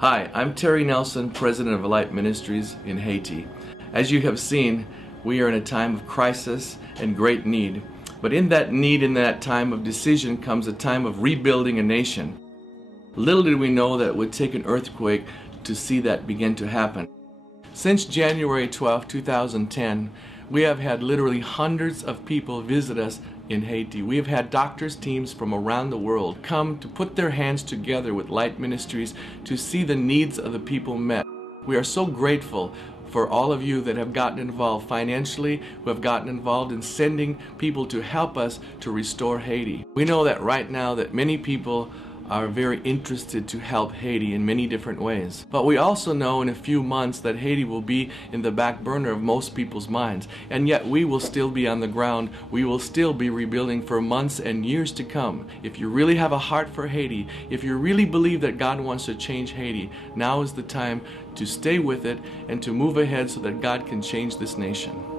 Hi, I'm Terry Nelson, President of Light Ministries in Haiti. As you have seen, we are in a time of crisis and great need. But in that need, in that time of decision, comes a time of rebuilding a nation. Little did we know that it would take an earthquake to see that begin to happen. Since January 12, 2010, we have had literally hundreds of people visit us in Haiti. We have had doctors' teams from around the world come to put their hands together with Light Ministries to see the needs of the people met. We are so grateful for all of you that have gotten involved financially, who have gotten involved in sending people to help us to restore Haiti. We know that right now that many people are very interested to help Haiti in many different ways. But we also know in a few months that Haiti will be in the back burner of most people's minds. And yet we will still be on the ground. We will still be rebuilding for months and years to come. If you really have a heart for Haiti, if you really believe that God wants to change Haiti, now is the time to stay with it and to move ahead so that God can change this nation.